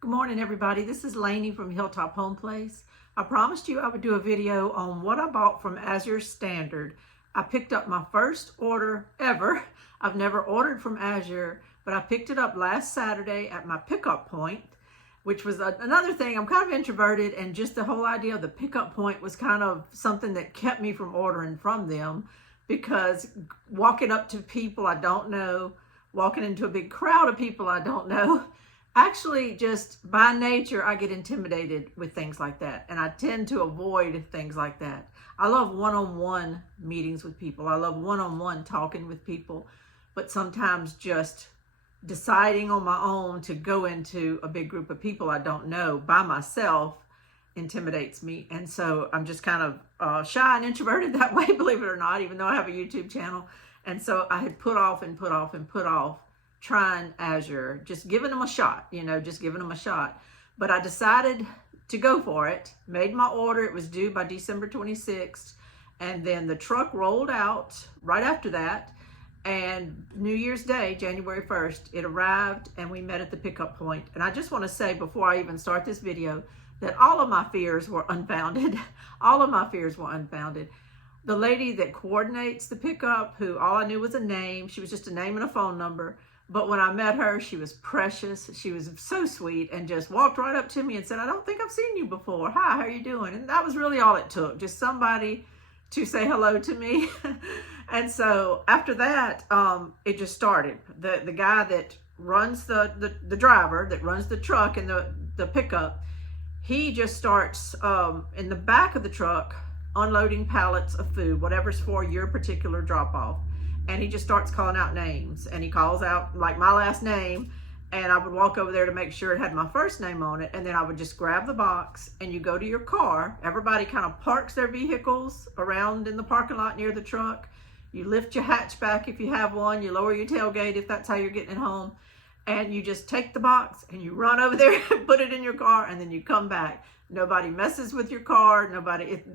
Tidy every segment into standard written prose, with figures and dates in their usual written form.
Good morning, everybody. This is Lainey from Hilltop Home Place. I promised you I would do a video on what I bought from Azure Standard. I picked up my first order ever. I've never ordered from Azure, but I picked it up last Saturday at my pickup point, which was another thing. I'm kind of introverted, and just the whole idea of the pickup point was kind of something that kept me from ordering from them, because walking up to people I don't know, walking into a big crowd of people I don't know, actually, just by nature, I get intimidated with things like that, and I tend to avoid things like that. I love one-on-one meetings with people. I love one-on-one talking with people, but sometimes just deciding on my own to go into a big group of people I don't know by myself intimidates me. And so I'm just kind of shy and introverted that way, believe it or not, even though I have a YouTube channel. And so I had put off trying Azure, just giving them a shot, just giving them a shot. But I decided to go for it, made my order. It was due by December 26th. And then the truck rolled out right after that. And New Year's Day, January 1st, it arrived and we met at the pickup point. And I just want to say before I even start this video that all of my fears were unfounded. All of my fears were unfounded. The lady that coordinates the pickup, who all I knew was a name, she was just a name and a phone number. But when I met her, she was precious. She was so sweet and just walked right up to me and said, "I don't think I've seen you before. Hi, how are you doing?" And that was really all it took, just somebody to say hello to me. And so after that, it just started. The guy that runs the driver that runs the truck and the pickup, he just starts in the back of the truck unloading pallets of food, whatever's for your particular drop-off. And he just starts calling out names, and he calls out like my last name, and I would walk over there to make sure it had my first name on it, and then I would just grab the box, and you go to your car. Everybody kind of parks their vehicles around in the parking lot near the truck. You lift your hatchback if you have one, you lower your tailgate if that's how you're getting it home, and you just take the box and you run over there and put it in your car, and then you come back. Nobody messes with your car.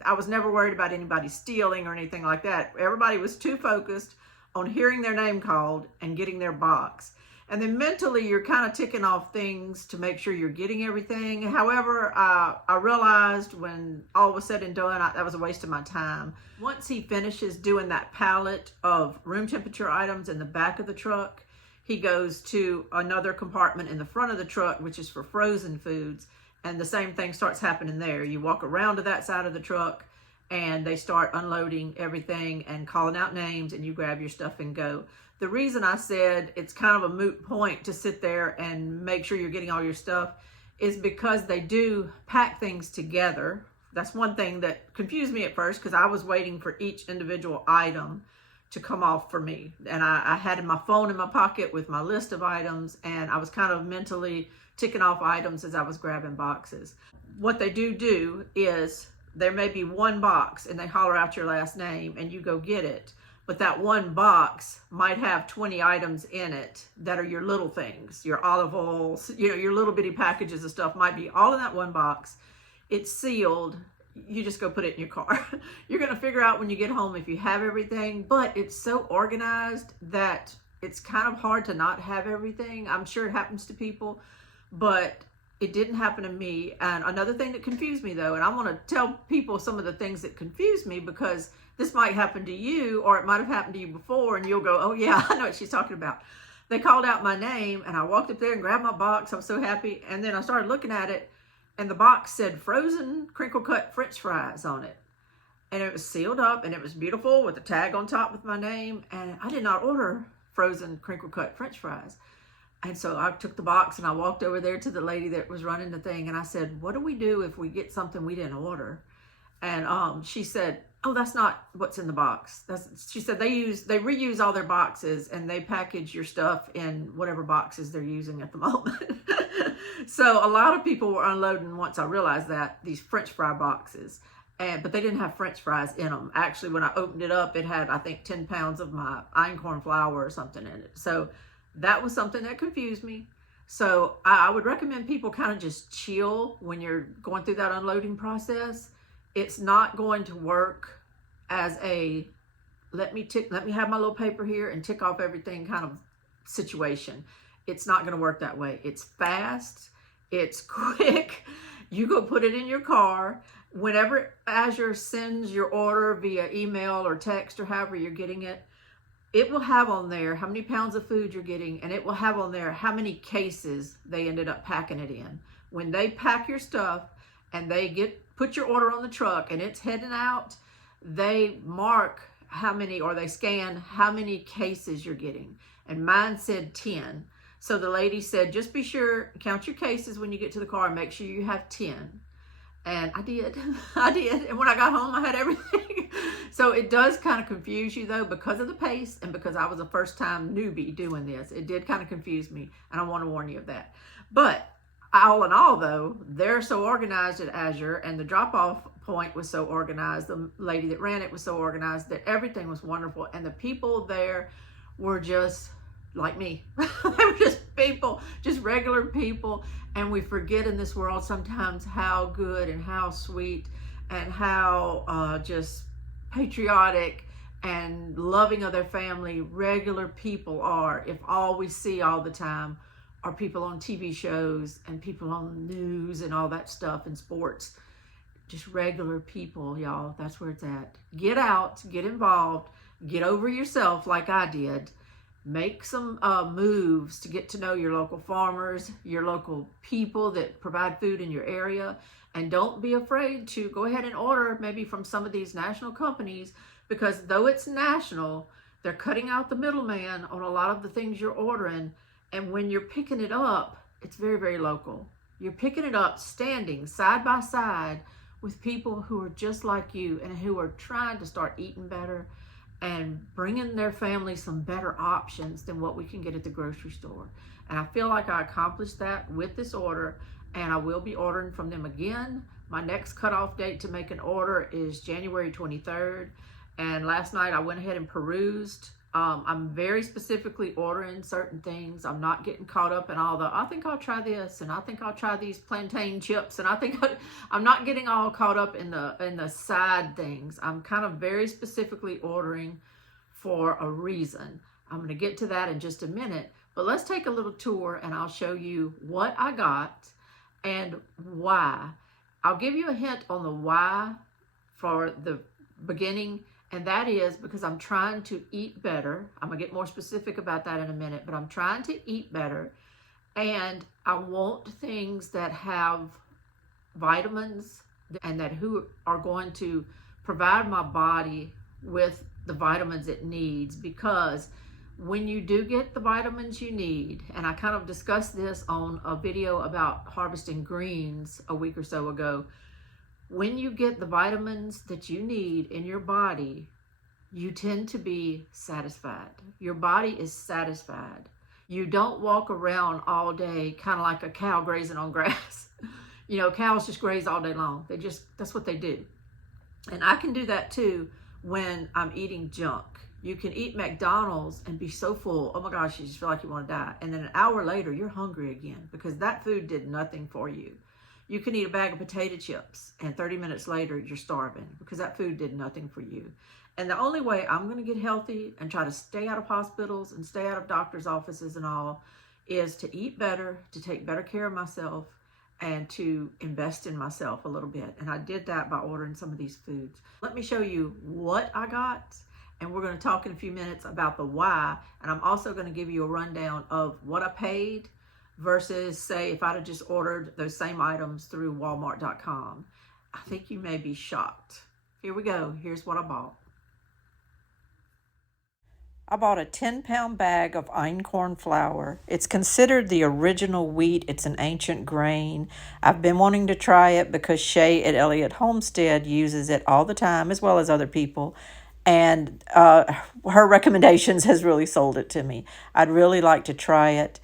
I was never worried about anybody stealing or anything like that. Everybody was too focused on hearing their name called and getting their box. And then mentally, you're kind of ticking off things to make sure you're getting everything. However, I realized when all was said and done, that was a waste of my time. Once he finishes doing that pallet of room temperature items in the back of the truck, he goes to another compartment in the front of the truck, which is for frozen foods. And the same thing starts happening there. You walk around to that side of the truck, and they start unloading everything and calling out names, and you grab your stuff and go. The reason I said it's kind of a moot point to sit there and make sure you're getting all your stuff is because they do pack things together. That's one thing that confused me at first, because I was waiting for each individual item to come off for me. And I had my phone in my pocket with my list of items, and I was kind of mentally ticking off items as I was grabbing boxes. What they do is there may be one box and they holler out your last name and you go get it. But that one box might have 20 items in it that are your little things, your olive oils, your little bitty packages of stuff might be all in that one box. It's sealed. You just go put it in your car. You're going to figure out when you get home if you have everything, but it's so organized that it's kind of hard to not have everything. I'm sure it happens to people, but it didn't happen to me. And another thing that confused me, though, and I want to tell people some of the things that confused me, because this might happen to you, or it might have happened to you before, and you'll go, "Oh yeah, I know what she's talking about." They called out my name, and I walked up there and grabbed my box. I was so happy. And then I started looking at it, and the box said frozen crinkle cut French fries on it. And it was sealed up, and it was beautiful with a tag on top with my name. And I did not order frozen crinkle cut French fries. And so I took the box and I walked over there to the lady that was running the thing, and I said, "What do we do if we get something we didn't order?" And she said, "Oh, that's not what's in the box." She said they reuse all their boxes, and they package your stuff in whatever boxes they're using at the moment. So a lot of people were unloading, once I realized that, these French fry boxes. But they didn't have French fries in them. Actually, when I opened it up, it had, I think, 10 pounds of my einkorn flour or something in it. So that was something that confused me. So I would recommend people kind of just chill when you're going through that unloading process. It's not going to work as a let me have my little paper here and tick off everything kind of situation. It's not going to work that way. It's fast. It's quick. You go put it in your car. Whenever Azure sends your order via email or text or however you're getting it, it will have on there how many pounds of food you're getting, and it will have on there how many cases they ended up packing it in. When they pack your stuff and they put your order on the truck and it's heading out, they mark how many, or they scan how many cases you're getting. And mine said 10. So the lady said, just be sure, count your cases when you get to the car and make sure you have 10. And I did. I did. And when I got home, I had everything. So it does kind of confuse you, though, because of the pace and because I was a first-time newbie doing this. It did kind of confuse me, and I want to warn you of that. But all in all, though, they're so organized at Azure, and the drop-off point was so organized. The lady that ran it was so organized that everything was wonderful. And the people there were just like me. They were just people, just regular people. And we forget in this world sometimes how good and how sweet and how just patriotic and loving of their family regular people are, if all we see all the time are people on TV shows and people on the news and all that stuff and sports. Just regular people, y'all. That's where it's at. Get out, get involved, get over yourself like I did. Make some moves to get to know your local farmers, your local people that provide food in your area. And don't be afraid to go ahead and order maybe from some of these national companies, because though it's national, they're cutting out the middleman on a lot of the things you're ordering. And when you're picking it up, it's very, very local. You're picking it up standing side by side with people who are just like you and who are trying to start eating better and bringing their family some better options than what we can get at the grocery store. And I feel like I accomplished that with this order, and I will be ordering from them again. My next cutoff date to make an order is January 23rd. And last night I went ahead and perused. I'm very specifically ordering certain things. I'm not getting caught up in all the, I think I'll try this, and I think I'll try these plantain chips, and I'm not getting all caught up in the side things. I'm kind of very specifically ordering for a reason. I'm going to get to that in just a minute, but let's take a little tour and I'll show you what I got and why. I'll give you a hint on the why for the beginning. And that is because I'm trying to eat better. I'm going to get more specific about that in a minute, but I'm trying to eat better. And I want things that have vitamins and that who are going to provide my body with the vitamins it needs. Because when you do get the vitamins you need, and I kind of discussed this on a video about harvesting greens a week or so ago, when you get the vitamins that you need in your body, you tend to be satisfied. Your body is satisfied. You don't walk around all day kind of like a cow grazing on grass. You know, cows just graze all day long. That's what they do. And I can do that too when I'm eating junk. You can eat McDonald's and be so full, oh my gosh, you just feel like you want to die. And then an hour later, you're hungry again because that food did nothing for you. You can eat a bag of potato chips and 30 minutes later you're starving because that food did nothing for you. And the only way I'm going to get healthy and try to stay out of hospitals and stay out of doctors' offices and all is to eat better, to take better care of myself, and to invest in myself a little bit. And I did that by ordering some of these foods. Let me show you what I got, and we're going to talk in a few minutes about the why. And I'm also going to give you a rundown of what I paid versus, say, if I'd have just ordered those same items through Walmart.com. I think you may be shocked. Here we go. Here's what I bought. I bought a 10-pound bag of einkorn flour. It's considered the original wheat. It's an ancient grain. I've been wanting to try it because Shay at Elliott Homestead uses it all the time, as well as other people. And her recommendations has really sold it to me. I'd really like to try it.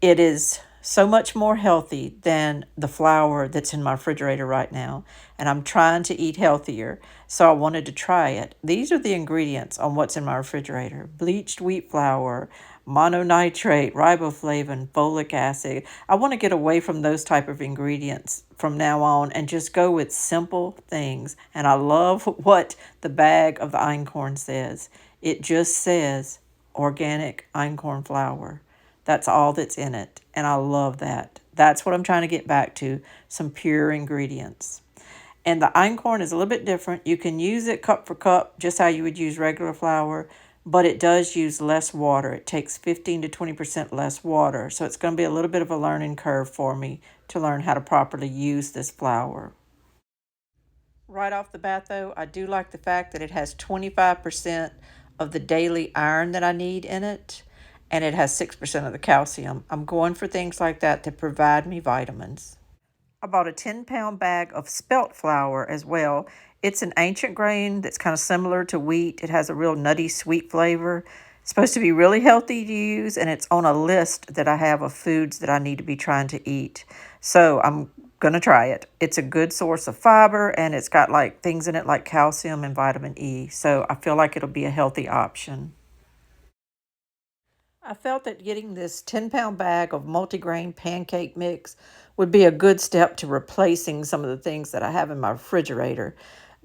It is so much more healthy than the flour that's in my refrigerator right now. And I'm trying to eat healthier, so I wanted to try it. These are the ingredients on what's in my refrigerator: bleached wheat flour, mononitrate, riboflavin, folic acid. I want to get away from those type of ingredients from now on and just go with simple things. And I love what the bag of the einkorn says. It just says organic einkorn flour. That's all that's in it. And I love that. That's what I'm trying to get back to, some pure ingredients. And the einkorn is a little bit different. You can use it cup for cup, just how you would use regular flour, but it does use less water. It takes 15 to 20% less water. So it's going to be a little bit of a learning curve for me to learn how to properly use this flour. Right off the bat, though, I do like the fact that it has 25% of the daily iron that I need in it, and it has 6% of the calcium. I'm going for things like that to provide me vitamins. I bought a 10-pound bag of spelt flour as well. It's an ancient grain that's kind of similar to wheat. It has a real nutty, sweet flavor. It's supposed to be really healthy to use, and it's on a list that I have of foods that I need to be trying to eat. So I'm going to try it. It's a good source of fiber, and it's got like things in it like calcium and vitamin E. So I feel like it'll be a healthy option. I felt that getting this 10-pound bag of multigrain pancake mix would be a good step to replacing some of the things that I have in my refrigerator.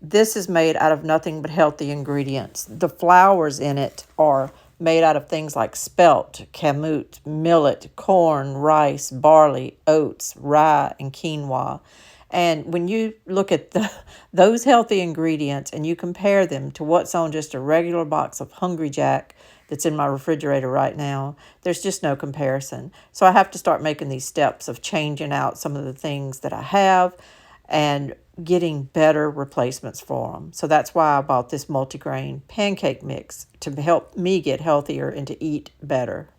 This is made out of nothing but healthy ingredients. The flours in it are made out of things like spelt, kamut, millet, corn, rice, barley, oats, rye, and quinoa. And when you look at those healthy ingredients and you compare them to what's on just a regular box of Hungry Jack that's in my refrigerator right now, there's just no comparison. So I have to start making these steps of changing out some of the things that I have and getting better replacements for them. So that's why I bought this multigrain pancake mix to help me get healthier and to eat better.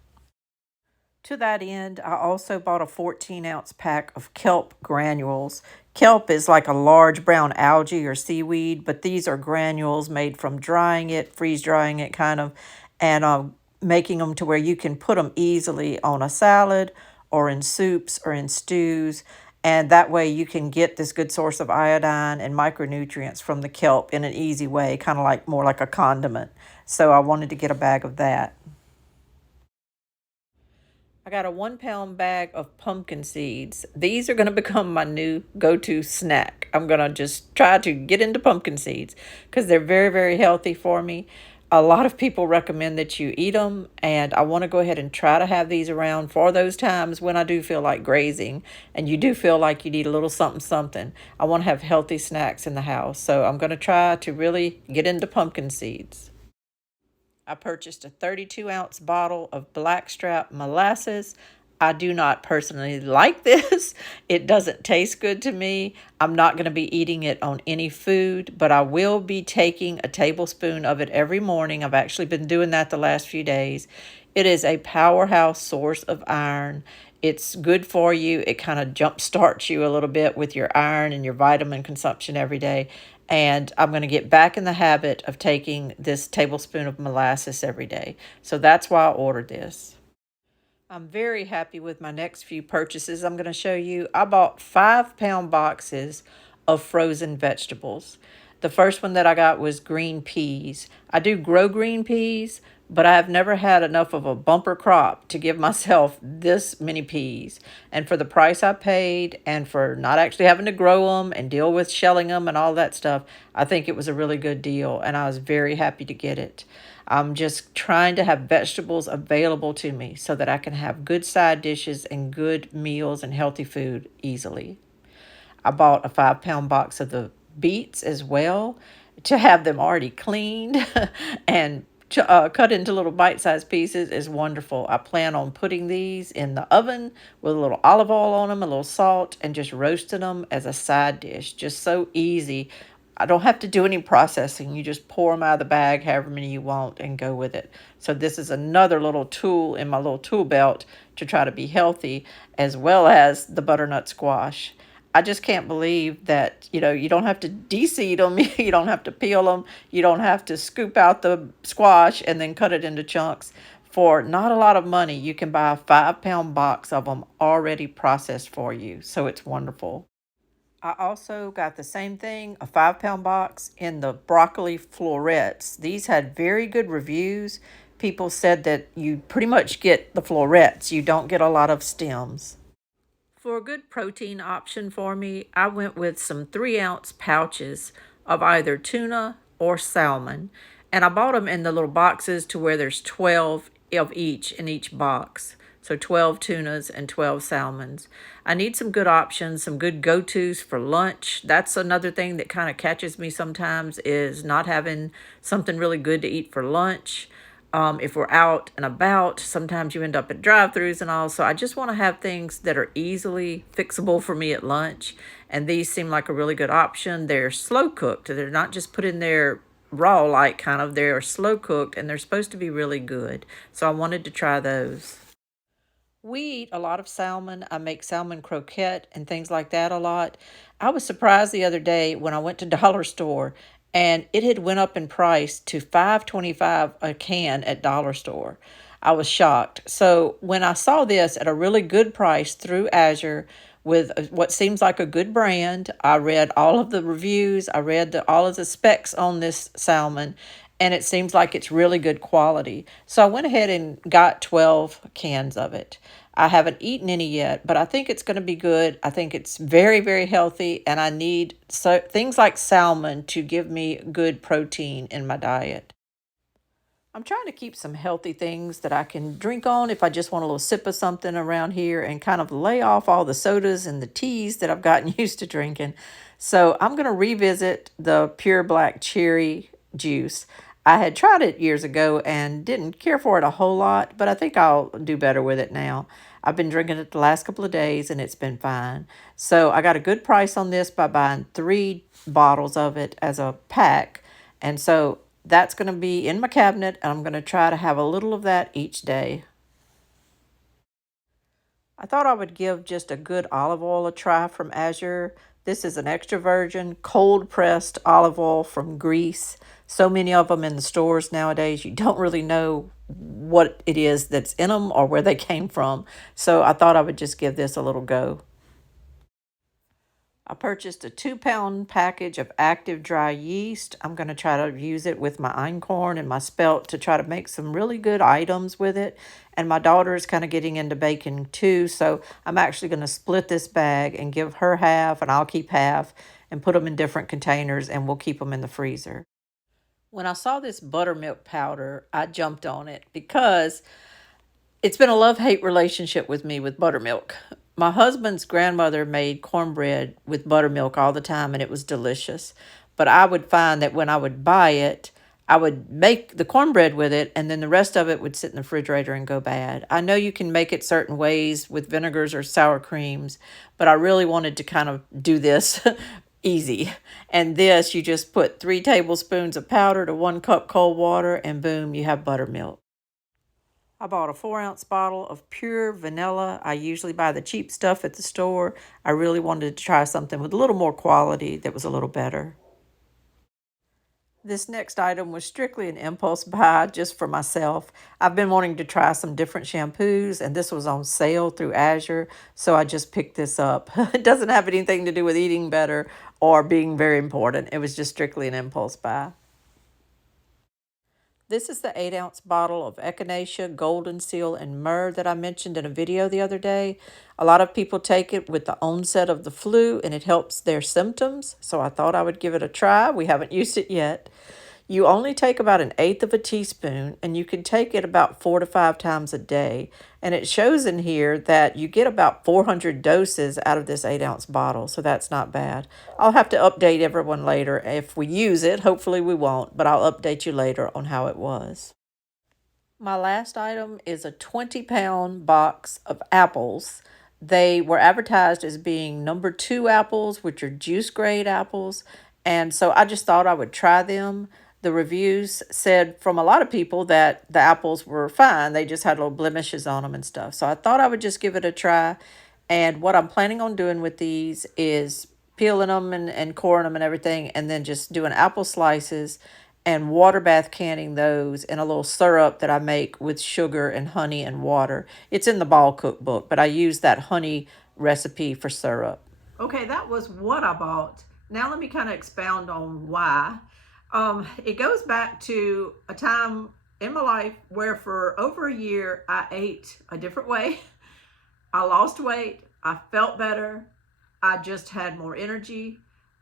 To that end, I also bought a 14-ounce pack of kelp granules. Kelp is like a large brown algae or seaweed, but these are granules made from drying it, freeze drying it kind of, and making them to where you can put them easily on a salad or in soups or in stews. And that way you can get this good source of iodine and micronutrients from the kelp in an easy way, kind of like more like a condiment. So I wanted to get a bag of that. I got a 1-pound bag of pumpkin seeds. These are going to become my new go-to snack. I'm going to just try to get into pumpkin seeds because they're very, very healthy for me. A lot of people recommend that you eat them, and I want to go ahead and try to have these around for those times when I do feel like grazing and you do feel like you need a little something, something. I want to have healthy snacks in the house, so I'm going to try to really get into pumpkin seeds. I purchased a 32-ounce bottle of blackstrap molasses. I do not personally like this. It doesn't taste good to me. I'm not going to be eating it on any food, but I will be taking a tablespoon of it every morning. I've actually been doing that the last few days. It is a powerhouse source of iron. It's good for you. It kind of jump starts you a little bit with your iron and your vitamin consumption every day. And I'm going to get back in the habit of taking this tablespoon of molasses every day. So that's why I ordered this. I'm very happy with my next few purchases. I'm going to show you. I bought 5-pound boxes of frozen vegetables. The first one that I got was green peas. I do grow green peas, but I have never had enough of a bumper crop to give myself this many peas. And for the price I paid and for not actually having to grow them and deal with shelling them and all that stuff, I think it was a really good deal, and I was very happy to get it. I'm just trying to have vegetables available to me so that I can have good side dishes and good meals and healthy food easily. I bought a 5-pound box of the beets as well to have them already cleaned and cut into little bite-sized pieces is wonderful. I plan on putting these in the oven with a little olive oil on them, a little salt, and just roasting them as a side dish. Just so easy. I don't have to do any processing. You just pour them out of the bag, however many you want, and go with it. So this is another little tool in my little tool belt to try to be healthy, as well as the butternut squash. I just can't believe that, you don't have to de-seed them, you don't have to peel them, you don't have to scoop out the squash and then cut it into chunks. For not a lot of money, you can buy a 5-pound box of them already processed for you. So it's wonderful. I also got the same thing, a 5-pound box in the broccoli florets. These had very good reviews. People said that you pretty much get the florets. You don't get a lot of stems. For a good protein option for me, I went with some 3-ounce pouches of either tuna or salmon. And I bought them in the little boxes to where there's 12 of each in each box. So 12 tunas and 12 salmons. I need some good options, some good go-tos for lunch. That's another thing that kind of catches me sometimes, is not having something really good to eat for lunch. If we're out and about, sometimes you end up at drive-thrus and all. So I just want to have things that are easily fixable for me at lunch. And these seem like a really good option. They're slow cooked. They're not just put in there raw, like kind of. They're slow cooked and they're supposed to be really good. So I wanted to try those. We eat a lot of salmon. I make salmon croquette and things like that a lot. I was surprised the other day when I went to Dollar Store and it had went up in price to $5.25 a can at Dollar Store. I was shocked. So when I saw this at a really good price through Azure with what seems like a good brand, I read all of the reviews, I read all of the specs on this salmon, and it seems like it's really good quality. So I went ahead and got 12 cans of it. I haven't eaten any yet, but I think it's going to be good. I think it's very, very healthy, and I need things like salmon to give me good protein in my diet. I'm trying to keep some healthy things that I can drink on if I just want a little sip of something around here, and kind of lay off all the sodas and the teas that I've gotten used to drinking. So I'm going to revisit the pure black cherry juice. I had tried it years ago and didn't care for it a whole lot, but I think I'll do better with it now. I've been drinking it the last couple of days and it's been fine. So I got a good price on this by buying 3 bottles of it as a pack. And so that's going to be in my cabinet, and I'm going to try to have a little of that each day. I thought I would give just a good olive oil a try from Azure. This is an extra virgin, cold pressed olive oil from Greece. So many of them in the stores nowadays, you don't really know what it is that's in them or where they came from. So I thought I would just give this a little go. I purchased a 2-pound package of active dry yeast. I'm going to try to use it with my einkorn and my spelt to try to make some really good items with it. And my daughter is kind of getting into baking too, so I'm actually going to split this bag and give her half and I'll keep half, and put them in different containers, and we'll keep them in the freezer. When I saw this buttermilk powder, I jumped on it because it's been a love-hate relationship with me with buttermilk. My husband's grandmother made cornbread with buttermilk all the time, and it was delicious. But I would find that when I would buy it, I would make the cornbread with it, and then the rest of it would sit in the refrigerator and go bad. I know you can make it certain ways with vinegars or sour creams, but I really wanted to kind of do this easy. And this, you just put 3 tablespoons of powder to 1 cup cold water, and boom, you have buttermilk. I bought a 4-ounce bottle of pure vanilla. I usually buy the cheap stuff at the store. I really wanted to try something with a little more quality that was a little better. This next item was strictly an impulse buy just for myself. I've been wanting to try some different shampoos, and this was on sale through Azure, so I just picked this up. It doesn't have anything to do with eating better or being very important. It was just strictly an impulse buy. This is the 8-ounce bottle of echinacea, golden seal, and myrrh that I mentioned in a video the other day. A lot of people take it with the onset of the flu, and it helps their symptoms, so I thought I would give it a try. We haven't used it yet. You only take about 1/8 of a teaspoon, and you can take it about 4 to 5 times a day. And it shows in here that you get about 400 doses out of this 8-ounce bottle, so that's not bad. I'll have to update everyone later if we use it. Hopefully we won't, but I'll update you later on how it was. My last item is a 20-pound box of apples. They were advertised as being number 2 apples, which are juice grade apples. And so I just thought I would try them. The reviews said from a lot of people that the apples were fine. They just had little blemishes on them and stuff. So I thought I would just give it a try. And what I'm planning on doing with these is peeling them and coring them and everything, and then just doing apple slices and water bath canning those in a little syrup that I make with sugar and honey and water. It's in the Ball cookbook, but I use that honey recipe for syrup. Okay, that was what I bought. Now let me kind of expound on why. It goes back to a time in my life where for over a year I ate a different way. I lost weight. I felt better. I just had more energy.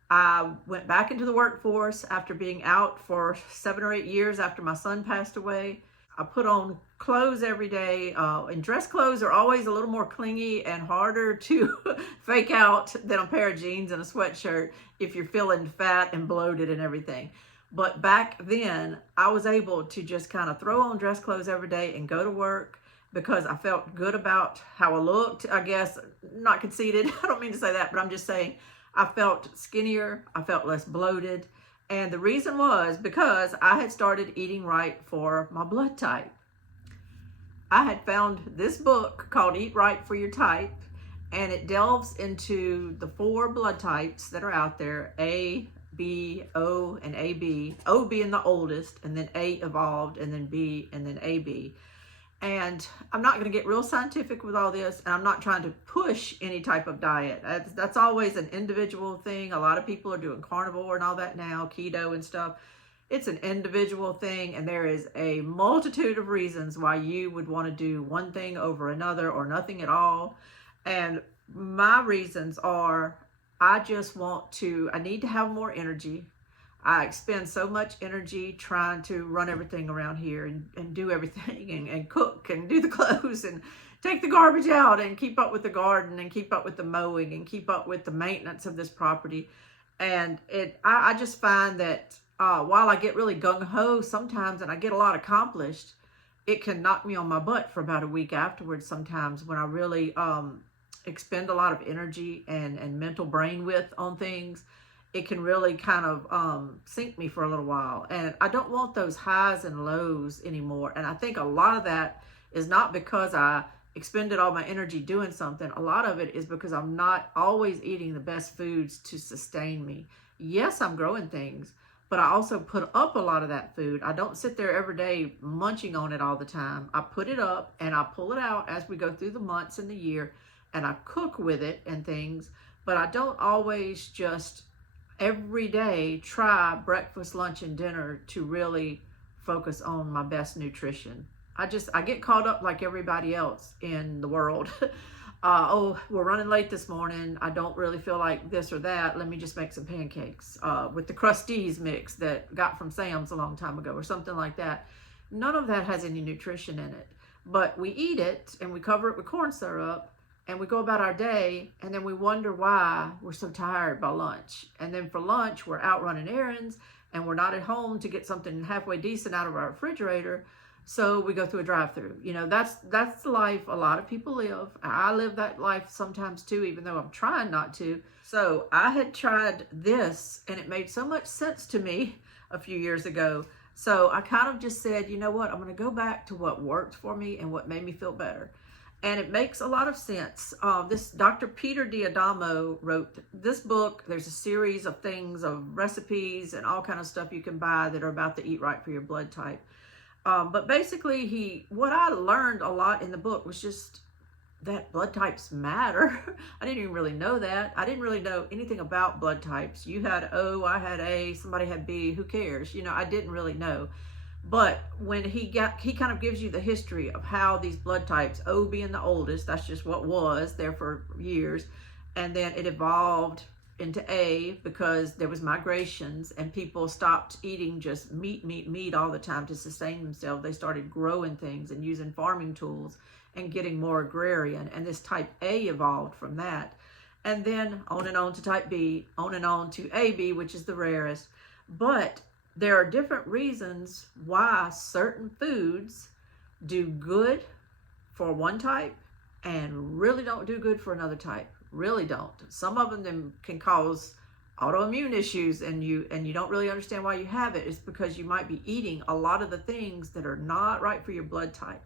I went back into the workforce after being out for 7 or 8 years after my son passed away. I put on clothes every day, and dress clothes are always a little more clingy and harder to fake out than a pair of jeans and a sweatshirt if you're feeling fat and bloated and everything. But back then, I was able to just kind of throw on dress clothes every day and go to work because I felt good about how I looked. I guess, not conceited, I don't mean to say that, but I'm just saying I felt skinnier, I felt less bloated. And the reason was because I had started eating right for my blood type. I had found this book called Eat Right for Your Type, and it delves into the 4 blood types that are out there: A, B, O, and AB. O being the oldest, and then A evolved, and then B, and then AB. And I'm not going to get real scientific with all this, and I'm not trying to push any type of diet. That's always an individual thing. A lot of people are doing carnivore and all that now, keto and stuff. It's an individual thing, and there is a multitude of reasons why you would want to do one thing over another or nothing at all. And my reasons are, I need to have more energy. I expend so much energy trying to run everything around here and do everything and cook and do the clothes and take the garbage out and keep up with the garden and keep up with the mowing and keep up with the maintenance of this property. And I just find that while I get really gung-ho sometimes and I get a lot accomplished, it can knock me on my butt for about a week afterwards sometimes when I really expend a lot of energy and mental brain width on things. It can really kind of sink me for a little while. And I don't want those highs and lows anymore. And I think a lot of that is not because I expended all my energy doing something. A lot of it is because I'm not always eating the best foods to sustain me. Yes, I'm growing things, but I also put up a lot of that food. I don't sit there every day munching on it all the time. I put it up and I pull it out as we go through the months and the year, and I cook with it and things, but I don't always just every day try breakfast, lunch, and dinner to really focus on my best nutrition. I get caught up like everybody else in the world. Oh, we're running late this morning. I don't really feel like this or that. Let me just make some pancakes with the Crusties mix that got from Sam's a long time ago or something like that. None of that has any nutrition in it, but we eat it and we cover it with corn syrup and we go about our day, and then we wonder why we're so tired by lunch. And then for lunch, we're out running errands and we're not at home to get something halfway decent out of our refrigerator. So we go through a drive-through. You know, that's the life a lot of people live. I live that life sometimes too, even though I'm trying not to. So I had tried this and it made so much sense to me a few years ago. So I kind of just said, you know what, I'm going to go back to what worked for me and what made me feel better. And it makes a lot of sense. This Dr. Peter D'Adamo wrote this book. There's a series of things, of recipes and all kind of stuff you can buy that are about the Eat Right for Your Blood type. But basically, what I learned a lot in the book was just that blood types matter. I didn't even really know that. I didn't really know anything about blood types. You had O, I had A, somebody had B, who cares? You know, I didn't really know. But when he kind of gives you the history of how these blood types, O being the oldest, that's just what was there for years, and then it evolved into A because there was migrations and people stopped eating just meat all the time to sustain themselves. They started growing things and using farming tools and getting more agrarian, and this type A evolved from that. And then on and on to type B, on and on to AB, which is the rarest. But there are different reasons why certain foods do good for one type and really don't do good for another type. Really don't. Some of them can cause autoimmune issues and you don't really understand why you have it. It's because you might be eating a lot of the things that are not right for your blood type.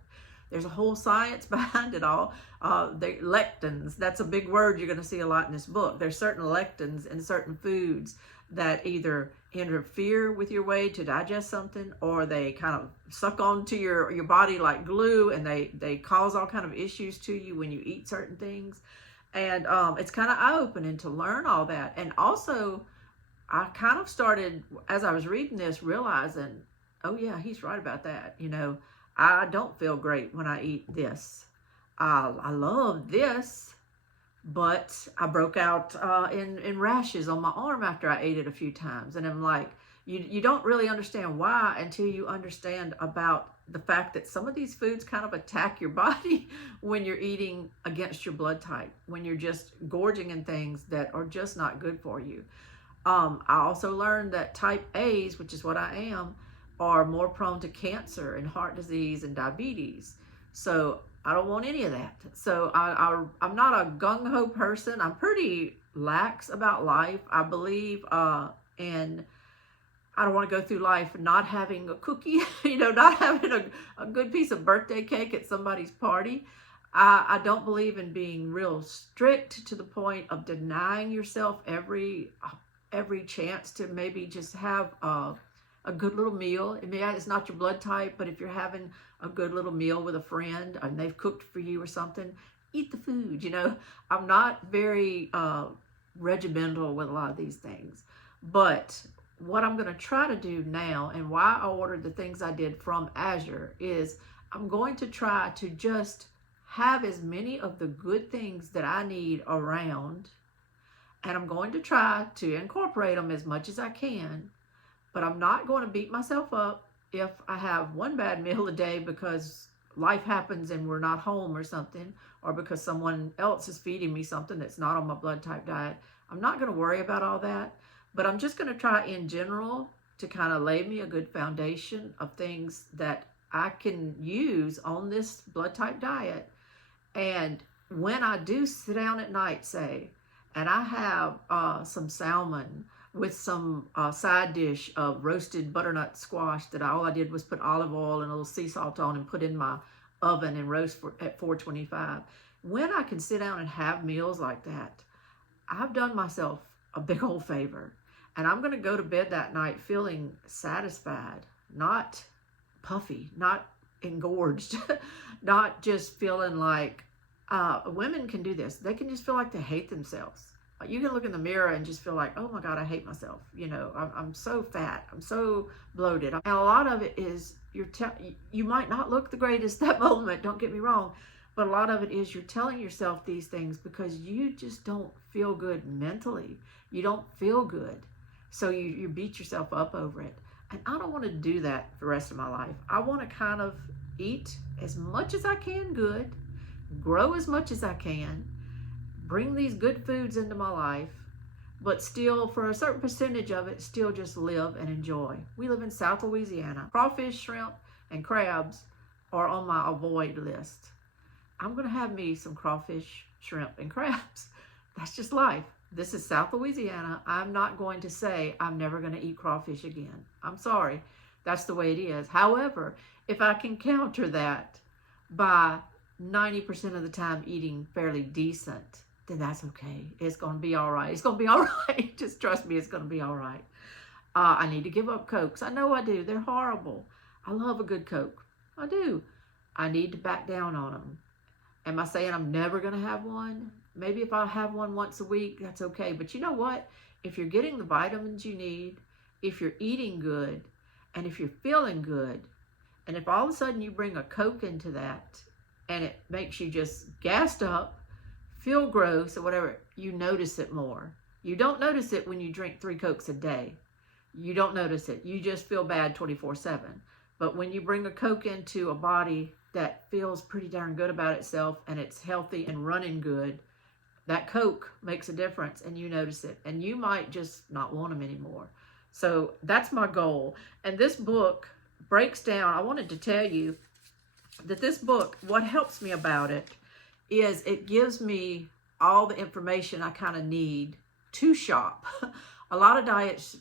There's a whole science behind it all. The lectins, that's a big word you're going to see a lot in this book. There's certain lectins in certain foods that either interfere with your way to digest something, or they kind of suck onto your body like glue, and they cause all kind of issues to you when you eat certain things. And it's kind of eye-opening to learn all that. And also, I kind of started, as I was reading this, realizing, oh yeah, he's right about that. You know, I don't feel great when I eat this. I love this, but I broke out in rashes on my arm after I ate it a few times. And I'm like, You don't really understand why until you understand about the fact that some of these foods kind of attack your body when you're eating against your blood type, when you're just gorging in things that are just not good for you. I also learned that type A's, which is what I am, are more prone to cancer and heart disease and diabetes. So I don't want any of that. So I'm not a gung-ho person. I'm pretty lax about life. I believe in, I don't want to go through life not having a cookie, not having a good piece of birthday cake at somebody's party. I don't believe in being real strict to the point of denying yourself every chance to maybe just have a good little meal. It's not your blood type, but if you're having a good little meal with a friend and they've cooked for you or something, eat the food. I'm not very regimental with a lot of these things. But what I'm going to try to do now, and why I ordered the things I did from Azure, is I'm going to try to just have as many of the good things that I need around, and I'm going to try to incorporate them as much as I can. But I'm not going to beat myself up if I have one bad meal a day because life happens and we're not home or something, or because someone else is feeding me something that's not on my blood type diet. I'm not going to worry about all that, but I'm just going to try in general to kind of lay me a good foundation of things that I can use on this blood type diet. And when I do sit down at night, say, and I have some salmon with some side dish of roasted butternut squash that all I did was put olive oil and a little sea salt on and put in my oven and roast at 425. When I can sit down and have meals like that, I've done myself a big old favor. And I'm going to go to bed that night feeling satisfied, not puffy, not engorged, not just feeling like, women can do this. They can just feel like they hate themselves. You can look in the mirror and just feel like, oh my God, I hate myself. I'm so fat. I'm so bloated. And a lot of it is you might not look the greatest that moment, don't get me wrong, but a lot of it is you're telling yourself these things because you just don't feel good mentally. You don't feel good. So you beat yourself up over it. And I don't want to do that for the rest of my life. I want to kind of eat as much as I can good, grow as much as I can, bring these good foods into my life, but still, for a certain percentage of it, still just live and enjoy. We live in South Louisiana. Crawfish, shrimp, and crabs are on my avoid list. I'm going to have me some crawfish, shrimp, and crabs. That's just life. This is South Louisiana. I'm not going to say I'm never going to eat crawfish again. I'm sorry. That's the way it is. However, if I can counter that by 90% of the time eating fairly decent, then that's okay. It's going to be all right. It's going to be all right. Just trust me, it's going to be all right. I need to give up Cokes. I know I do. They're horrible. I love a good Coke. I do. I need to back down on them. Am I saying I'm never going to have one? Maybe if I have one once a week, that's okay. But you know what? If you're getting the vitamins you need, if you're eating good, and if you're feeling good, and if all of a sudden you bring a Coke into that, and it makes you just gassed up, feel gross or whatever, you notice it more. You don't notice it when you drink 3 Cokes a day. You don't notice it. You just feel bad 24/7. But when you bring a Coke into a body that feels pretty darn good about itself and it's healthy and running good, that Coke makes a difference and you notice it. And you might just not want them anymore. So that's my goal. And this book breaks down, I wanted to tell you that this book, what helps me about it is it gives me all the information I kind of need to shop. A lot of diets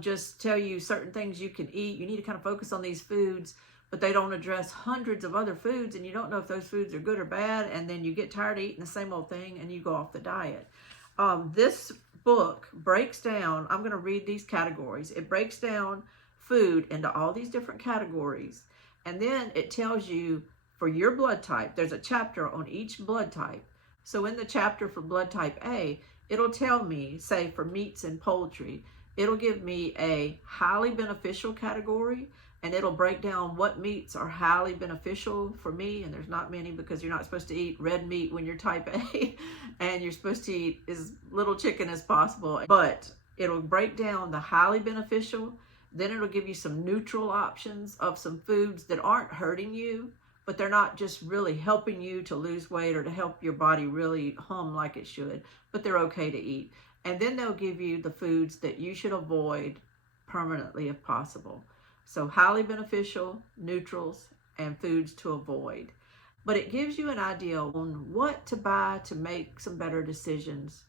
just tell you certain things you can eat. You need to kind of focus on these foods, but they don't address hundreds of other foods, and you don't know if those foods are good or bad, and then you get tired of eating the same old thing, and you go off the diet. This book breaks down, I'm going to read these categories. It breaks down food into all these different categories, and then it tells you for your blood type, there's a chapter on each blood type. So in the chapter for blood type A, it'll tell me, say for meats and poultry, it'll give me a highly beneficial category, and it'll break down what meats are highly beneficial for me, and there's not many because you're not supposed to eat red meat when you're type A, and you're supposed to eat as little chicken as possible. But it'll break down the highly beneficial, Then it'll give you some neutral options of some foods that aren't hurting you, but they're not just really helping you to lose weight or to help your body really hum like it should, but they're okay to eat. And then they'll give you the foods that you should avoid permanently if possible. So highly beneficial, neutrals, and foods to avoid. But it gives you an idea on what to buy to make some better decisions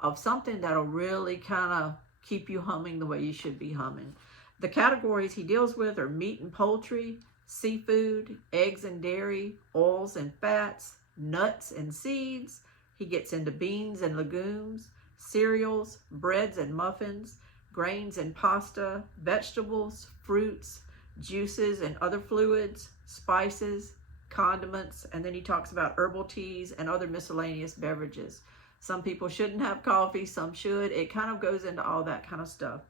of something that'll really kind of keep you humming the way you should be humming. The categories he deals with are meat and poultry, seafood, eggs and dairy, oils and fats, nuts and seeds. He gets into beans and legumes, cereals, breads and muffins, grains and pasta, vegetables, fruits, juices and other fluids, spices, condiments, and then he talks about herbal teas and other miscellaneous beverages. Some people shouldn't have coffee, some should. It kind of goes into all that kind of stuff.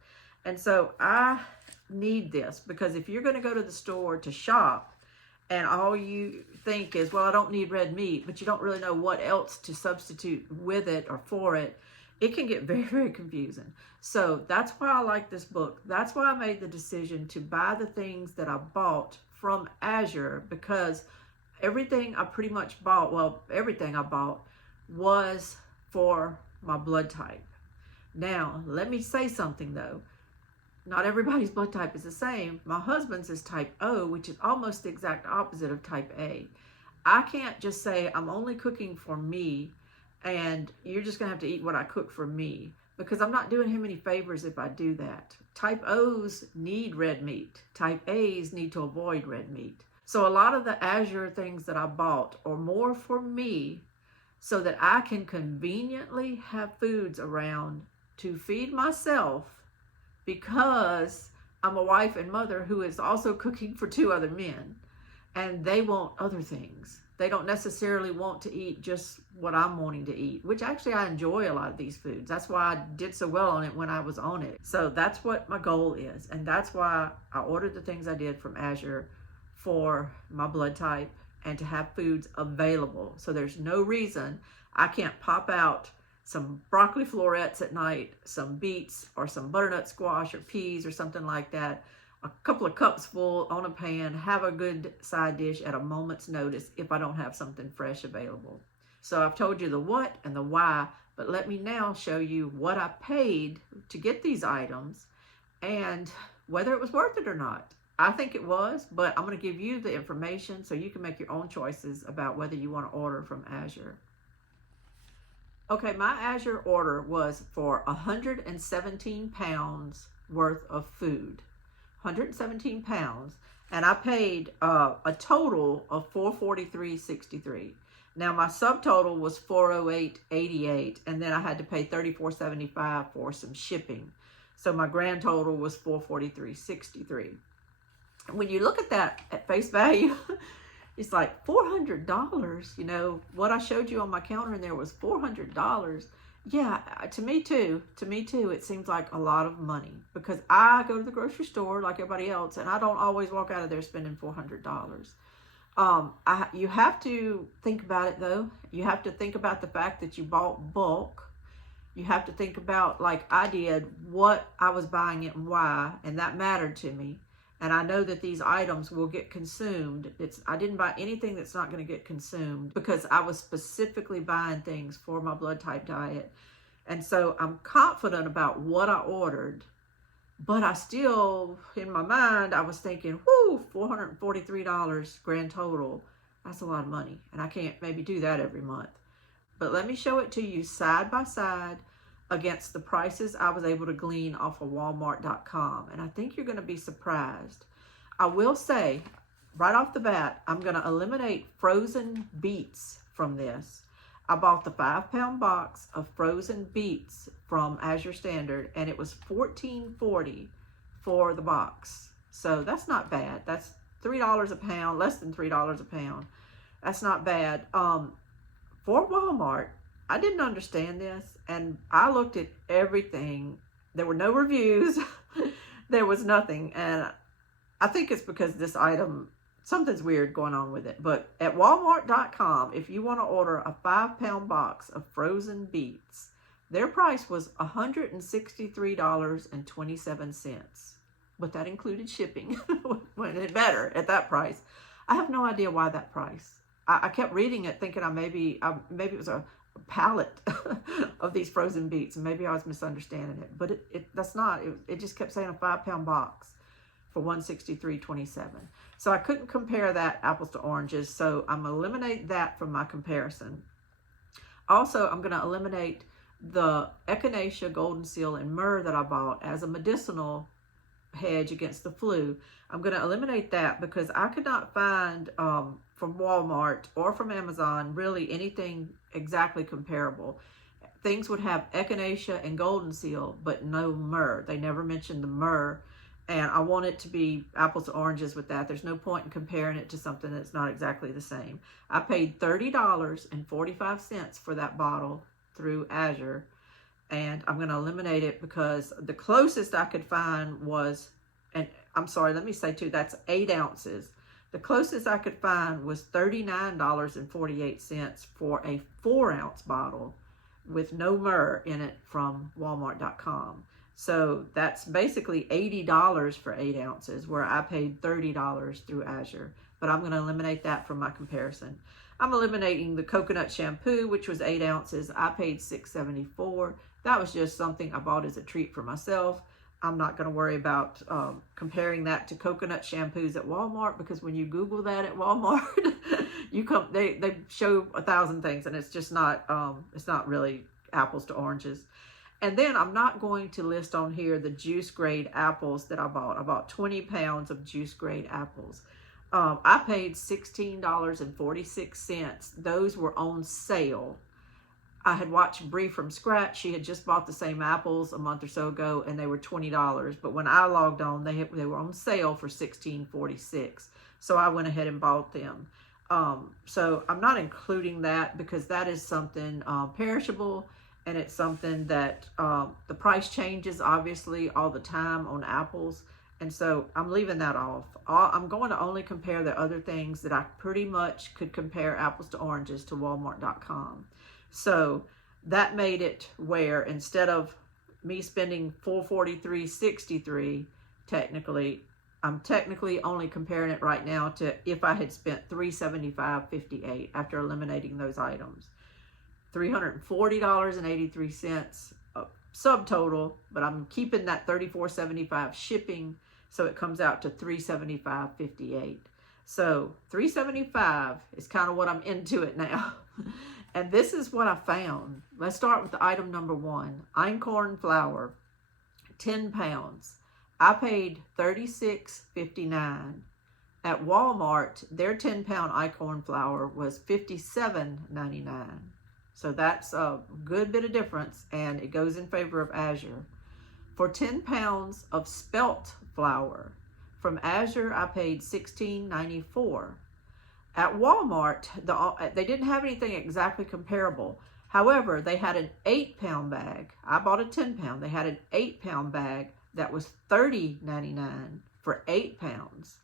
And so I need this, because if you're going to go to the store to shop and all you think is, well, I don't need red meat, but you don't really know what else to substitute with it or for it, it can get very, very confusing. So that's why I like this book. That's why I made the decision to buy the things that I bought from Azure, because everything I pretty much bought, well, everything I bought was for my blood type. Now, let me say something though. Not everybody's blood type is the same. My husband's is type O, which is almost the exact opposite of type A. I can't just say I'm only cooking for me and you're just gonna have to eat what I cook for me, because I'm not doing him any favors if I do that. Type O's need red meat. Type A's need to avoid red meat. So a lot of the Azure things that I bought are more for me so that I can conveniently have foods around to feed myself, because I'm a wife and mother who is also cooking for 2 other men, and they want other things. They don't necessarily want to eat just what I'm wanting to eat, which actually I enjoy a lot of these foods. That's why I did so well on it when I was on it. So that's what my goal is. And that's why I ordered the things I did from Azure for my blood type and to have foods available. So there's no reason I can't pop out some broccoli florets at night, some beets or some butternut squash or peas or something like that, a couple of cups full on a pan, have a good side dish at a moment's notice if I don't have something fresh available. So I've told you the what and the why, but let me now show you what I paid to get these items and whether it was worth it or not. I think it was, but I'm going to give you the information so you can make your own choices about whether you want to order from Azure. Okay, my Azure order was for 117 pounds worth of food. 117 pounds, and I paid a total of $443.63. Now my subtotal was $408.88, and then I had to pay $34.75 for some shipping. So my grand total was $443.63. When you look at that at face value, it's like $400. You know, what I showed you on my counter in there was $400. Yeah, to me too, it seems like a lot of money, because I go to the grocery store like everybody else, and I don't always walk out of there spending $400. You have to think about it though. You have to think about the fact that you bought bulk. You have to think about, like I did, what I was buying it and why, and that mattered to me. And I know that these items will get consumed. I didn't buy anything that's not going to get consumed, because I was specifically buying things for my blood type diet. And so I'm confident about what I ordered, but I still, in my mind, I was thinking, whoo, $443 grand total. That's a lot of money. And I can't maybe do that every month. But let me show it to you side by side against the prices I was able to glean off of Walmart.com. And I think you're going to be surprised. I will say, right off the bat, I'm going to eliminate frozen beets from this. I bought the 5-pound box of frozen beets from Azure Standard, and it was $14.40 for the box. So that's not bad. That's $3 a pound, less than $3 a pound. That's not bad. For Walmart, I didn't understand this, and I looked at everything. There were no reviews. There was nothing, and I think it's because this item, something's weird going on with it. But at Walmart.com, if you want to order a 5-pound box of frozen beets, their price was $163.27. but that included shipping. When it better at that price. I have no idea why that price. I kept reading it thinking maybe it was a pallet of these frozen beets, and maybe I was misunderstanding it, but that's not. It just kept saying a 5-pound box for $163.27. So I couldn't compare that apples to oranges, so I'm going to eliminate that from my comparison. Also, I'm going to eliminate the echinacea, golden seal, and myrrh that I bought as a medicinal hedge against the flu. I'm going to eliminate that because I could not find from Walmart or from Amazon really anything exactly comparable. Things would have echinacea and golden seal, but no myrrh. They never mentioned the myrrh, and I want it to be apples to oranges with that. There's no point in comparing it to something that's not exactly the same. I paid $30.45 for that bottle through Azure, and I'm going to eliminate it because the closest I could find was, and I'm sorry, let me say too, that's 8 ounces. The closest I could find was $39.48 for a 4-ounce bottle with no myrrh in it from Walmart.com. So that's basically $80 for 8 ounces, where I paid $30 through Azure. But I'm going to eliminate that from my comparison. I'm eliminating the coconut shampoo, which was 8 ounces. I paid $6.74. That was just something I bought as a treat for myself. I'm not going to worry about comparing that to coconut shampoos at Walmart, because when you Google that at Walmart, they show 1,000 things, and it's just not really apples to oranges. And then I'm not going to list on here the juice grade apples that I bought. I bought 20 pounds of juice grade apples. I paid $16.46. Those were on sale. I had watched Bree from Scratch. She had just bought the same apples a month or so ago, and they were $20. But when I logged on, they were on sale for $16.46. So I went ahead and bought them. So I'm not including that because that is something perishable, and it's something that the price changes obviously all the time on apples. And so I'm leaving that off. I'm going to only compare the other things that I pretty much could compare apples to oranges to Walmart.com. So that made it where instead of me spending $443.63, I'm technically only comparing it right now to if I had spent $375.58 after eliminating those items. $340.83 subtotal, but I'm keeping that $34.75 shipping, so it comes out to $375.58. So $375 is kind of what I'm into it now. And this is what I found. Let's start with the item number 1, einkorn flour, 10 pounds. I paid $36.59. At Walmart, their 10-pound einkorn flour was $57.99. So that's a good bit of difference, and it goes in favor of Azure. For 10 pounds of spelt flour from Azure, I paid $16.94. At Walmart, they didn't have anything exactly comparable. However, they had an 8-pound bag. I bought a 10-pound. They had an 8-pound bag that was $30.99 for 8 pounds.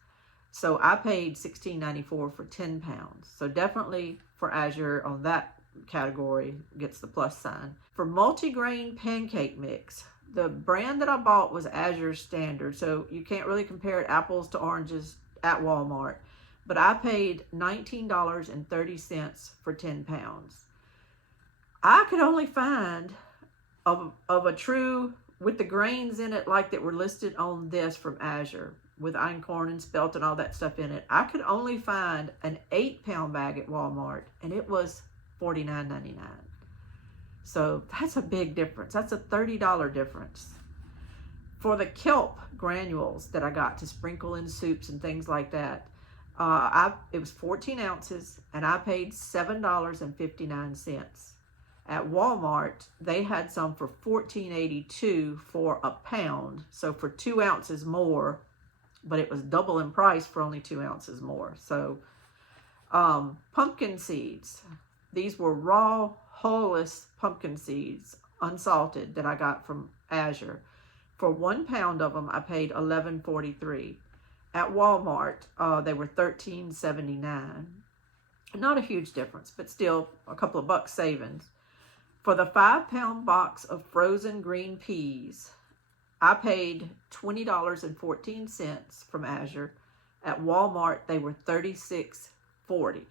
So I paid $16.94 for 10 pounds. So definitely for Azure on that category gets the plus sign. For multigrain pancake mix, the brand that I bought was Azure Standard. So you can't really compare apples to oranges at Walmart. But I paid $19.30 for 10 pounds. I could only find of a true, with the grains in it like that were listed on this from Azure, with einkorn and spelt and all that stuff in it, I could only find an 8-pound bag at Walmart, and it was $49.99. So that's a big difference. That's a $30 difference. For the kelp granules that I got to sprinkle in soups and things like that, it was 14 ounces, and I paid $7.59. At Walmart, they had some for $14.82 for a pound, so for 2 ounces more, but it was double in price for only 2 ounces more. So pumpkin seeds, these were raw, hulless pumpkin seeds, unsalted, that I got from Azure. For 1 pound of them, I paid $11.43. At Walmart, they were $13.79. Not a huge difference, but still a couple of bucks savings. For the 5-pound box of frozen green peas, I paid $20.14 from Azure. At Walmart, they were $36.40.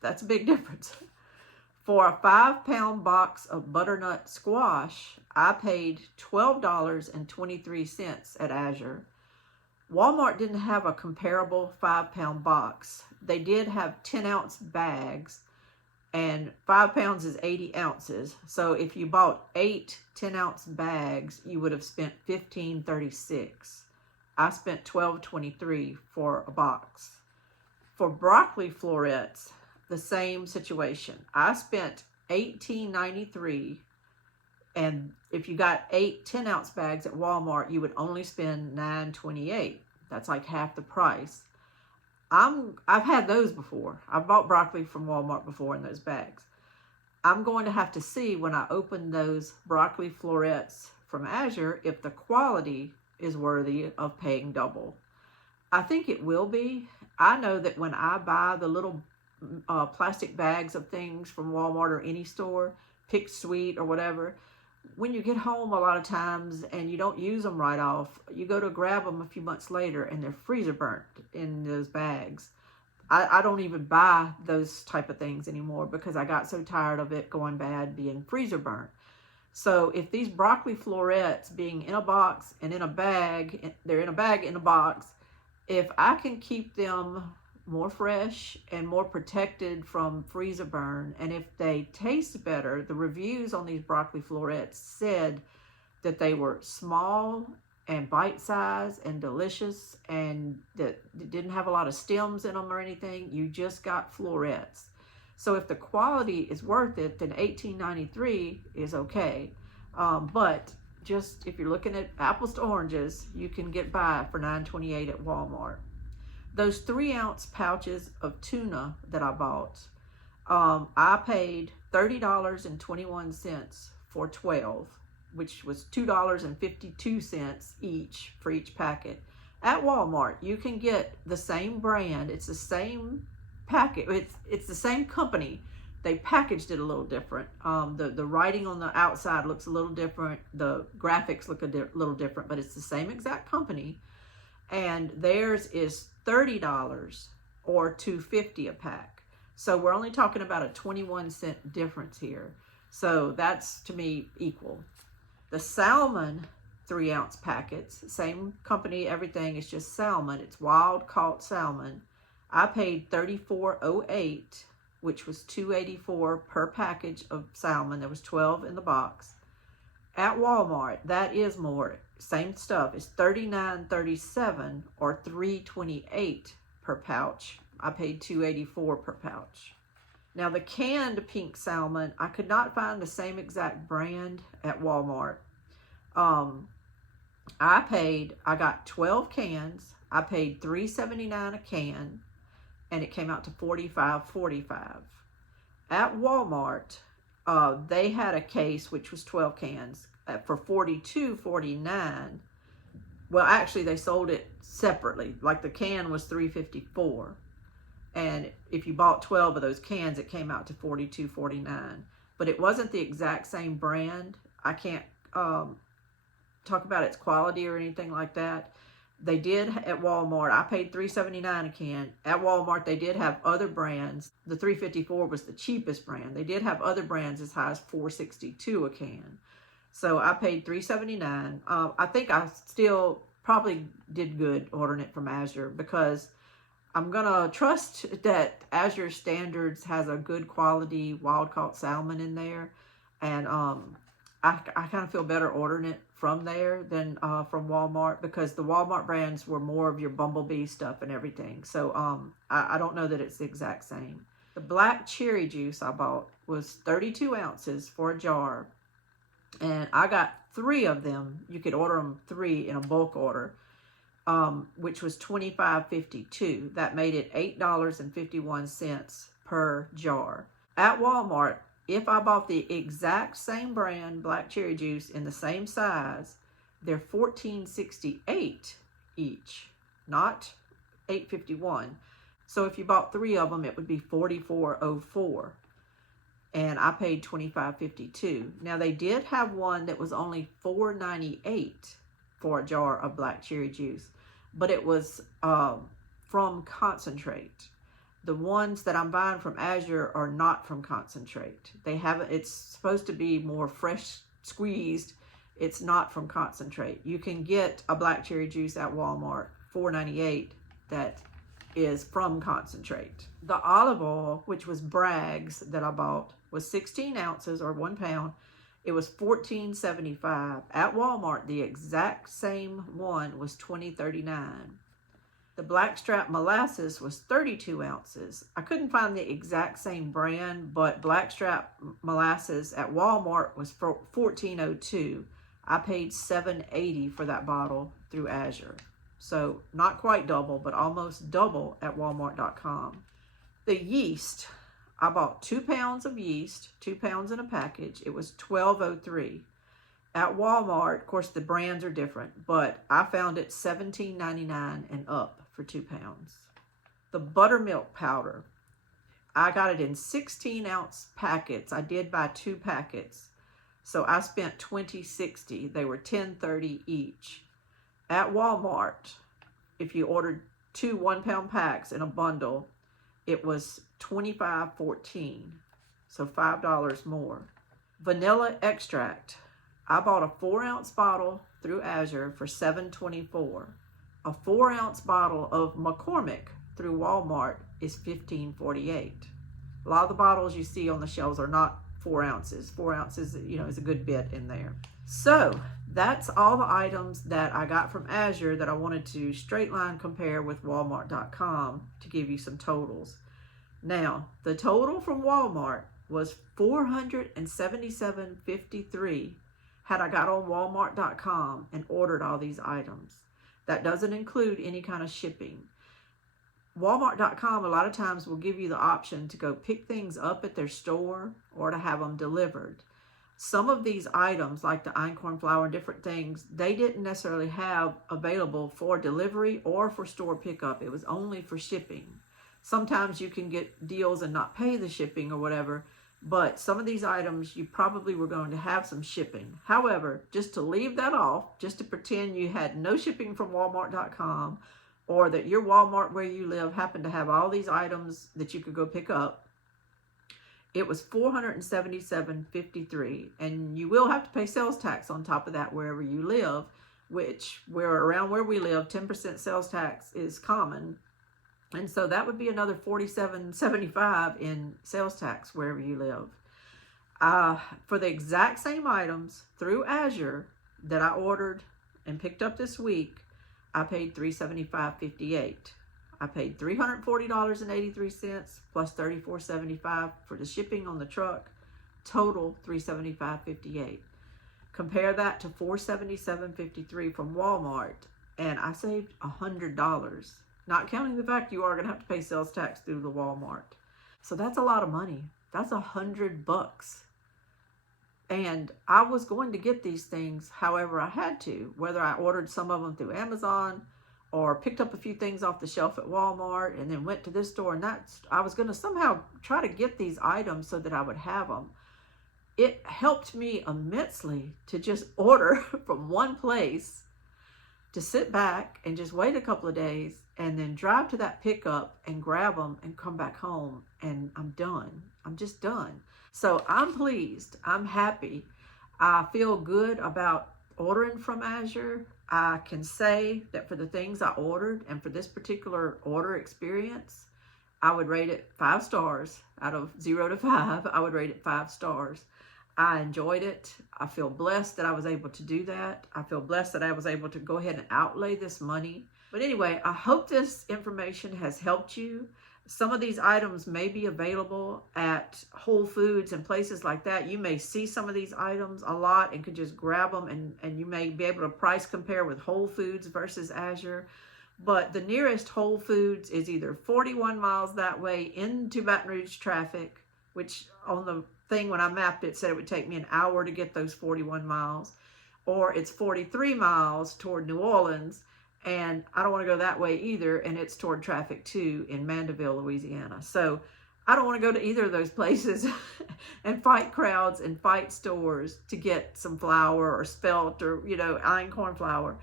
That's a big difference. For a 5-pound box of butternut squash, I paid $12.23 at Azure. Walmart didn't have a comparable 5-pound box. They did have 10-ounce bags, and 5 pounds is 80 ounces. So if you bought 8 10-ounce bags, you would have spent $15.36. I spent $12.23 for a box. For broccoli florets, the same situation. I spent $18.93, and if you got 8 10-ounce bags at Walmart, you would only spend $9.28. That's like half the price. I've had those before. I've bought broccoli from Walmart before in those bags. I'm going to have to see when I open those broccoli florets from Azure if the quality is worthy of paying double. I think it will be. I know that when I buy the little plastic bags of things from Walmart or any store, Pick Sweet or whatever, when you get home a lot of times and you don't use them right off, you go to grab them a few months later and they're freezer burnt in those bags. I don't even buy those type of things anymore because I got so tired of it going bad being freezer burnt. So if these broccoli florets being in a box and in a bag, they're in a bag in a box, if I can keep them more fresh and more protected from freezer burn, and if they taste better, the reviews on these broccoli florets said that they were small and bite-sized and delicious, and that didn't have a lot of stems in them or anything. You just got florets. So if the quality is worth it, then $18.93 is okay. But just if you're looking at apples to oranges, you can get by for $9.28 at Walmart. Those 3-ounce pouches of tuna that I bought, I paid $30.21 for 12, which was $2.52 each for each packet. At Walmart, you can get the same brand. It's the same packet. It's the same company. They packaged it a little different. The writing on the outside looks a little different. The graphics look a little different, but it's the same exact company. And theirs is $30 or $2.50 a pack. So we're only talking about a 21-cent difference here. So that's, to me, equal. The salmon 3-ounce packets, same company, everything, it's just salmon. It's wild caught salmon. I paid $34.08, which was $2.84 per package of salmon. There was 12 in the box. At Walmart, that is more. Same stuff. It's $39.37 or $3.28 per pouch. I paid $2.84 per pouch. Now the canned pink salmon, I could not find the same exact brand at Walmart. I got 12 cans. I paid $3.79 a can, and it came out to $45.45. At Walmart, they had a case which was 12 cans for $42.49. Well, actually, they sold it separately. Like the can was $3.54, and if you bought 12 of those cans, it came out to $42.49. But it wasn't the exact same brand. I can't talk about its quality or anything like that. They did at Walmart. I paid $3.79 a can. At Walmart, they did have other brands. The $3.54 was the cheapest brand. They did have other brands as high as $4.62 a can. So I paid $3.79. I think I still probably did good ordering it from Azure because I'm going to trust that Azure Standards has a good quality wild-caught salmon in there. And I kind of feel better ordering it from there than from Walmart because the Walmart brands were more of your Bumblebee stuff and everything. So I don't know that it's the exact same. The black cherry juice I bought was 32 ounces for a jar. And I got 3 of them. You could order them 3 in a bulk order, which was $25.52. That made it $8.51 per jar. At Walmart, if I bought the exact same brand black cherry juice in the same size, they're $14.68 each, not $8.51. So if you bought 3 of them, it would be $44.04. And I paid $25.52. Now they did have one that was only $4.98, for a jar of black cherry juice, but it was from concentrate. The ones that I'm buying from Azure are not from concentrate. It's supposed to be more fresh squeezed. It's not from concentrate. You can get a black cherry juice at Walmart, $4.98, that is from concentrate. The olive oil, which was Bragg's that I bought, was 16 ounces or 1 pound. It was $14.75. At Walmart, the exact same one was $20.39. The blackstrap molasses was 32 ounces. I couldn't find the exact same brand, but blackstrap molasses at Walmart was $14.02. I paid $7.80 for that bottle through Azure. So not quite double, but almost double at walmart.com. The yeast, I bought 2 pounds of yeast, 2 pounds in a package. It was $12.03. At Walmart, of course, the brands are different, but I found it $17.99 and up for 2 pounds. The buttermilk powder, I got it in 16-ounce packets. I did buy 2 packets, so I spent $20.60. They were $10.30 each. At Walmart, if you ordered 2 1-pound packs in a bundle, it was $25.14, so $5 more. Vanilla extract, I bought a 4-ounce bottle through Azure for $7.24. A 4-ounce bottle of McCormick through Walmart is $15.48. A lot of the bottles you see on the shelves are not 4 ounces. 4 ounces, is a good bit in there. So that's all the items that I got from Azure that I wanted to straight line compare with Walmart.com to give you some totals. Now, the total from Walmart was $477.53 had I got on Walmart.com and ordered all these items. That doesn't include any kind of shipping. Walmart.com a lot of times will give you the option to go pick things up at their store or to have them delivered. Some of these items, like the einkorn flour and different things, they didn't necessarily have available for delivery or for store pickup. It was only for shipping. Sometimes you can get deals and not pay the shipping or whatever, but some of these items you probably were going to have some shipping. However, just to leave that off, just to pretend you had no shipping from Walmart.com, or that your Walmart where you live happened to have all these items that you could go pick up, it was $477.53, and you will have to pay sales tax on top of that wherever you live, around where we live, 10% sales tax is common. And so that would be another $47.75 in sales tax wherever you live. For the exact same items through Azure that I ordered and picked up this week, I paid $375.58. I paid $340.83 plus $34.75 for the shipping on the truck. Total $375.58. Compare that to $477.53 from Walmart, and I saved $100. Not counting the fact you are going to have to pay sales tax through the Walmart. So that's a lot of money. That's $100. And I was going to get these things however I had to, whether I ordered some of them through Amazon or picked up a few things off the shelf at Walmart and then went to this store, and I was going to somehow try to get these items so that I would have them. It helped me immensely to just order from one place, to sit back and just wait a couple of days and then drive to that pickup and grab them and come back home, and I'm done. I'm just done. So I'm pleased. I'm happy. I feel good about ordering from Azure. I can say that for the things I ordered and for this particular order experience, I would rate it 5 stars. Out of 0 to 5, I would rate it 5 stars. I enjoyed it. I feel blessed that I was able to do that. I feel blessed that I was able to go ahead and outlay this money. But anyway, I hope this information has helped you. Some of these items may be available at Whole Foods and places like that. You may see some of these items a lot and could just grab them, and you may be able to price compare with Whole Foods versus Azure. But the nearest Whole Foods is either 41 miles that way into Baton Rouge traffic, which on the thing when I mapped it said it would take me an hour to get those 41 miles, or it's 43 miles toward New Orleans, and I don't want to go that way either, and it's toward traffic too in Mandeville, Louisiana. So I don't want to go to either of those places and fight crowds and fight stores to get some flour or spelt or, einkorn flour.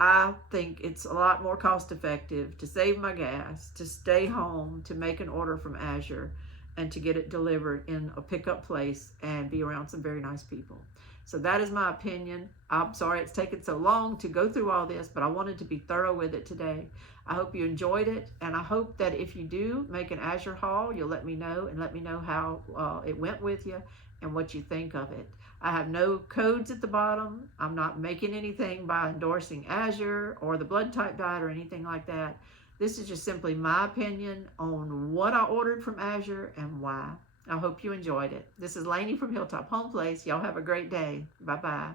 I think it's a lot more cost effective to save my gas, to stay home, to make an order from Azure, and to get it delivered in a pickup place and be around some very nice people. So that is my opinion. I'm sorry it's taken so long to go through all this, but I wanted to be thorough with it today. I hope you enjoyed it, and I hope that if you do make an Azure haul, you'll let me know, and let me know how it went with you and what you think of it. I have no codes at the bottom. I'm not making anything by endorsing Azure or the blood type diet or anything like that. This is just simply my opinion on what I ordered from Azure and why. I hope you enjoyed it. This is Lainey from Hilltop Home Place. Y'all have a great day. Bye-bye.